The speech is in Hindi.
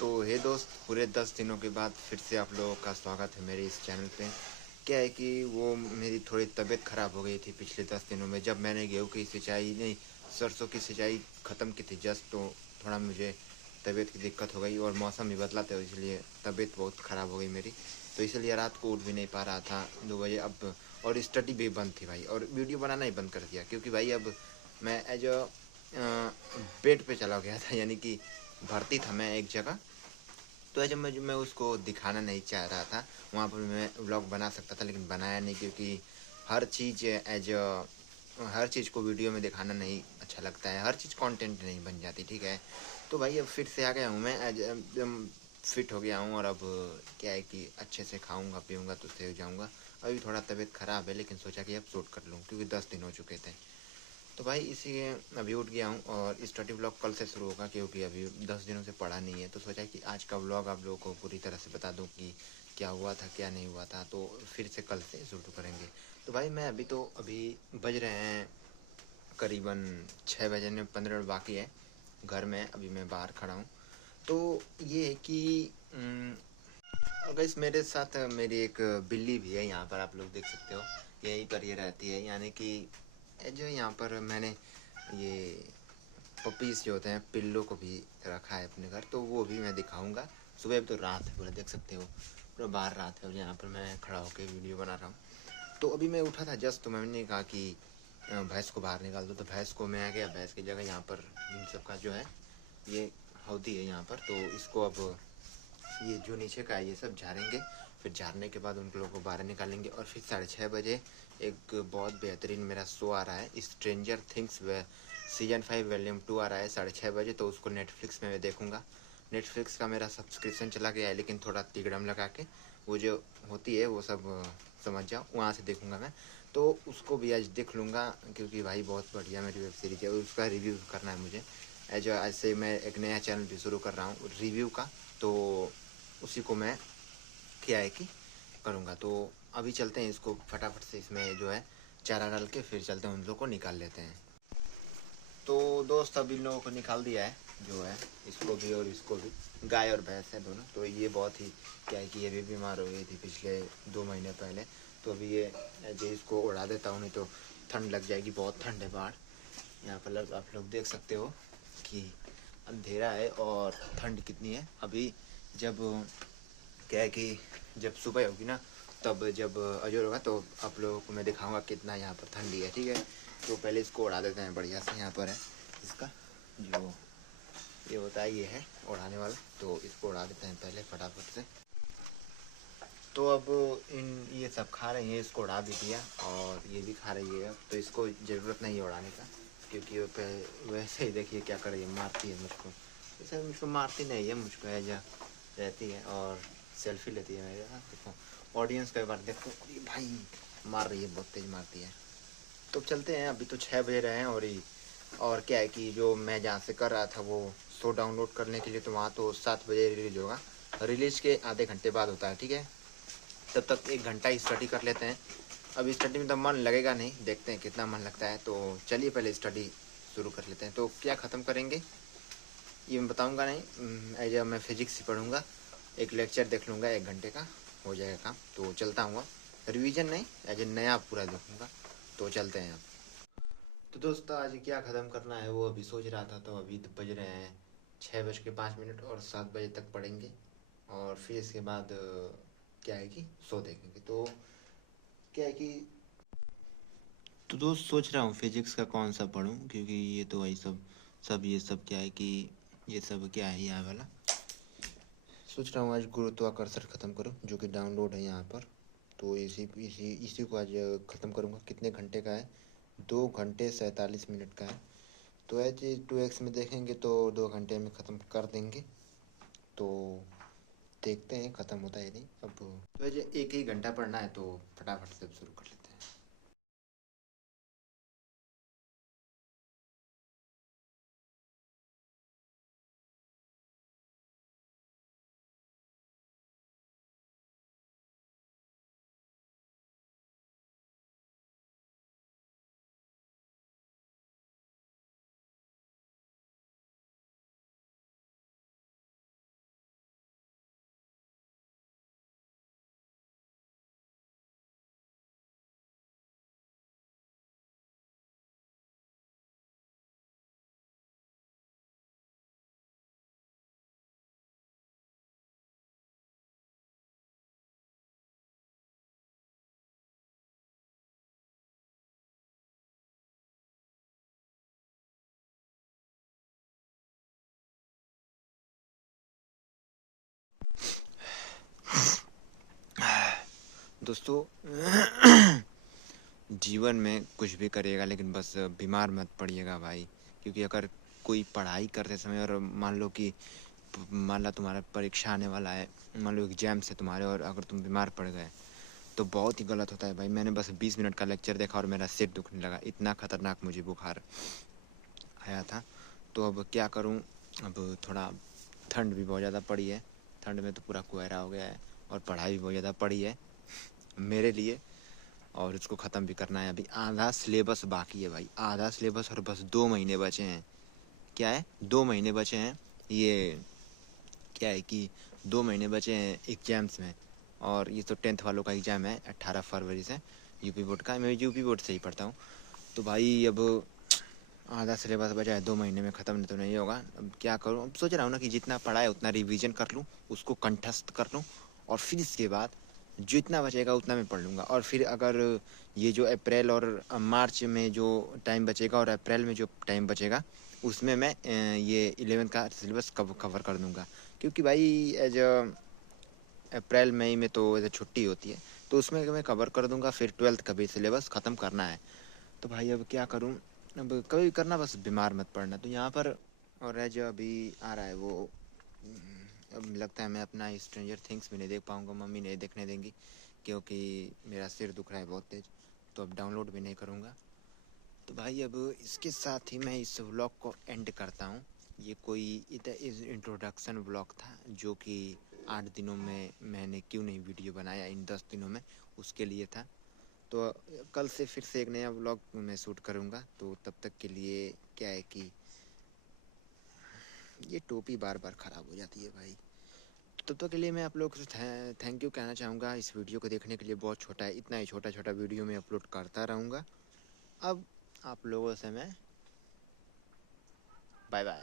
तो हे दोस्त, पूरे 10 दिनों के बाद फिर से आप लोगों का स्वागत है मेरे इस चैनल पे। क्या है कि वो मेरी थोड़ी तबीयत ख़राब हो गई थी पिछले 10 दिनों में, जब मैंने गेहूँ की सिंचाई नहीं, सरसों की सिंचाई ख़त्म की थी जस्ट। तो थोड़ा मुझे तबीयत की दिक्कत हो गई और मौसम भी बदला था, इसलिए तबीयत बहुत ख़राब हो गई मेरी। तो इसलिए रात को उठ भी नहीं पा रहा था 2 बजे अब। और स्टडी भी बंद थी भाई, और वीडियो बनाना ही बंद कर दिया, क्योंकि भाई अब मैं एज अ बेड पे चला गया था, यानी कि भर्ती था मैं एक जगह। तो जब मैं उसको दिखाना नहीं चाह रहा था, वहाँ पर मैं व्लॉग बना सकता था लेकिन बनाया नहीं, क्योंकि हर चीज़ हर चीज़ को वीडियो में दिखाना नहीं अच्छा लगता है, हर चीज़ कंटेंट नहीं बन जाती, ठीक है। तो भाई अब फिर से आ गया हूँ मैं, एज एकदम फिट हो गया हूँ। और अब क्या है कि अच्छे से खाऊंगा पीऊँगा तो सही हो जाऊँगा। अभी थोड़ा तबीयत ख़राब है, लेकिन सोचा कि अब शूट कर लूँ, क्योंकि 10 दिन हो चुके थे। तो भाई इसी अभी उठ गया हूँ, और स्टडी ब्लॉग कल से शुरू होगा, क्योंकि अभी 10 दिनों से पढ़ा नहीं है। तो सोचा कि आज का ब्लॉग आप लोगों को पूरी तरह से बता दूँ कि क्या हुआ था क्या नहीं हुआ था, तो फिर से कल से शुरू करेंगे। तो भाई मैं अभी बज रहे हैं करीबन 6 बजने 15 मिनट बाकी है। घर में अभी मैं बाहर खड़ा हूँ। तो ये है कि गाइस मेरे साथ मेरी एक बिल्ली भी है, यहाँ पर आप लोग देख सकते हो, यहीं पर ये रहती है। यानी कि जो यहाँ पर मैंने ये पपीज़ जो होते हैं, पिल्लों को भी रखा है अपने घर, तो वो भी मैं दिखाऊंगा। सुबह तो रात है, पूरा देख सकते हो, पूरा बाहर रात है, और यहाँ पर मैं खड़ा होकर वीडियो बना रहा हूँ। तो अभी मैं उठा था जस्ट, तो मैंने कहा कि भैंस को बाहर निकाल दो, तो भैंस को मैं आ गया। भैंस की जगह यहाँ पर इन सबका जो है ये हौदी है यहाँ पर, तो इसको अब ये जो नीचे का है ये सब झाड़ेंगे। फिर झाड़ने के बाद उन लोगों को बाहर निकालेंगे, और फिर 6:30 बजे एक बहुत बेहतरीन मेरा शो आ रहा है, स्ट्रेंजर थिंग्स सीजन 5 वॉल्यूम 2 आ रहा है 6:30 बजे। तो उसको नेटफ्लिक्स में मैं देखूँगा। नेटफ्लिक्स का मेरा सब्सक्रिप्शन चला गया है, लेकिन थोड़ा तिगड़म लगा के, वो जो होती है वो सब समझ जाओ, वहाँ से देखूँगा मैं। तो उसको भी आज देख लूँगा, क्योंकि भाई बहुत बढ़िया मेरी वेब सीरीज है, उसका रिव्यू करना है मुझे। आज से मैं एक नया चैनल भी शुरू कर रहा हूँ रिव्यू का, तो उसी को मैं क्या है कि करूँगा। तो अभी चलते हैं, इसको फटाफट से इसमें जो है चारा डाल के फिर चलते हैं, उन लोगों को निकाल लेते हैं। तो दोस्त अब इन लोगों को निकाल दिया है, जो है इसको भी और इसको भी। गाय और भैंस है दोनों। तो ये बहुत ही क्या है कि ये भी बीमार हो गई थी पिछले 2 महीने पहले। तो अभी ये जो इसको उड़ा देता हूँ, नहीं तो ठंड लग जाएगी, बहुत ठंड है बाहर। यहाँ पर आप लोग देख सकते हो कि अंधेरा है और ठंड कितनी है अभी। जब क्या है कि जब सुबह होगी ना, तब जब अजोर होगा, तो आप लोगों को मैं दिखाऊंगा कितना यहाँ पर ठंडी है, ठीक है। तो पहले इसको उड़ा देते हैं बढ़िया से। यहाँ पर है इसका जो ये होता है, ये है उड़ाने वाला, तो इसको उड़ा देते हैं पहले फटाफट से। तो अब इन ये सब खा रही हैं, इसको उड़ा भी दिया, और ये भी खा रही है। तो इसको ज़रूरत नहीं है उड़ाने का, क्योंकि वो वैसे ही देखिए क्या कर रही है, मारती है मुझको। वैसे मुझको मारती नहीं है, मुझको एजा रहती है और सेल्फी लेती है मेरे। देखो ऑडियंस का एक बार देखो, ये भाई मार रही है, बहुत तेज मारती है। तो चलते हैं, अभी तो 6 बजे रहे हैं। और क्या है कि जो मैं जहाँ से कर रहा था वो शो डाउनलोड करने के लिए, तो वहाँ तो 7 बजे रिलीज होगा। रिलीज के आधे घंटे बाद होता है, ठीक है। तब तक 1 घंटा स्टडी कर लेते हैं। अब स्टडी में तो मन लगेगा नहीं, देखते हैं कितना मन लगता है। तो चलिए पहले स्टडी शुरू कर लेते हैं। तो क्या ख़त्म करेंगे ये मैं बताऊंगा नहीं, एज मैं फिजिक्स ही पढ़ूंगा, एक लेक्चर देख लूँगा 1 घंटे का, हो जाएगा काम। तो चलता हूँ, रिवीजन नहीं, एज नया पूरा देखूँगा। तो चलते हैं अब। तो दोस्तों आज क्या ख़त्म करना है वो अभी सोच रहा था। तो अभी तो बज रहे हैं 6:05 और 7 बजे तक पढ़ेंगे, और फिर इसके बाद क्या है कि सो देखेंगे। तो क्या है कि तो दोस्त सोच रहा हूँ फिजिक्स का कौन सा पढूं, क्योंकि ये तो वही सब ये सब क्या है कि ये सब क्या है यहाँ वाला। सोच रहा हूँ आज गुरुत्वाकर्षण ख़त्म करूँ, जो कि डाउनलोड है यहाँ पर। तो इसी इसी इसी को आज ख़त्म करूँगा। कितने घंटे का है? 2 घंटे 47 मिनट का है। तो एज 2x में देखेंगे तो 2 घंटे में ख़त्म कर देंगे। तो देखते हैं ख़त्म होता है नहीं अब। तो एज एक ही घंटा पढ़ना है, तो फटाफट से शुरू कर लेते हैं। दोस्तों जीवन में कुछ भी करिएगा लेकिन बस बीमार मत पड़िएगा भाई, क्योंकि अगर कोई पढ़ाई करते समय और मान लो तुम्हारा परीक्षा आने वाला है, मान लो एग्जाम से तुम्हारे, और अगर तुम बीमार पड़ गए तो बहुत ही गलत होता है भाई। मैंने बस 20 मिनट का लेक्चर देखा और मेरा सिर दुखने लगा, इतना खतरनाक मुझे बुखार आया था। तो अब क्या करूं, अब थोड़ा ठंड भी बहुत ज़्यादा पड़ी है, ठंड में तो पूरा कोहरा हो गया है, और पढ़ाई भी बहुत ज़्यादा पड़ी है मेरे लिए, और उसको ख़त्म भी करना है। अभी आधा सिलेबस बाकी है भाई, आधा सिलेबस, और बस 2 महीने बचे हैं। क्या है, 2 महीने बचे हैं। ये क्या है कि 2 महीने बचे हैं एग्जाम्स में, और ये तो 10th वालों का एग्ज़ाम है 18 फरवरी से, यूपी बोर्ड का। मैं यूपी बोर्ड से ही पढ़ता हूँ। तो भाई अब आधा सिलेबस बचा है, 2 महीने में ख़त्म तो नहीं होगा। अब क्या करूँ, अब सोच रहा हूँ ना कि जितना पढ़ा है उतना रिवीजन कर लूँ, उसको कंठस्थ कर लूँ, और फिर इसके बाद जितना बचेगा उतना मैं पढ़ लूँगा। और फिर अगर ये जो अप्रैल और मार्च में जो टाइम बचेगा और अप्रैल में जो टाइम बचेगा उसमें मैं ये 11th का सिलेबस कवर कर दूँगा, क्योंकि भाई एज अप्रैल मई में तो एज छुट्टी होती है, तो उसमें मैं कवर कर दूँगा। फिर 12th का भी सिलेबस ख़त्म करना है। तो भाई अब क्या करूँ, अब कभी करना, बस बीमार मत पड़ना। तो यहाँ पर और है जो अभी आ रहा है वो, अब लगता है मैं अपना स्ट्रेंजर थिंग्स भी नहीं देख पाऊँगा, मम्मी नहीं देखने देंगी, क्योंकि मेरा सिर दुख रहा है बहुत तेज। तो अब डाउनलोड भी नहीं करूँगा। तो भाई अब इसके साथ ही मैं इस व्लॉग को एंड करता हूँ। ये कोई इंट्रोडक्शन व्लॉग था, जो कि 8 दिनों में मैंने क्यों नहीं वीडियो बनाया इन 10 दिनों में, उसके लिए था। तो कल से फिर से एक नया व्लॉग मैं शूट करूँगा। तो तब तक के लिए क्या है कि ये टोपी बार बार ख़राब हो जाती है भाई। तब तक के लिए मैं आप लोग से थैंक यू कहना चाहूँगा इस वीडियो को देखने के लिए। बहुत छोटा है, इतना ही छोटा छोटा वीडियो मैं अपलोड करता रहूँगा। अब आप लोगों से मैं बाय बाय।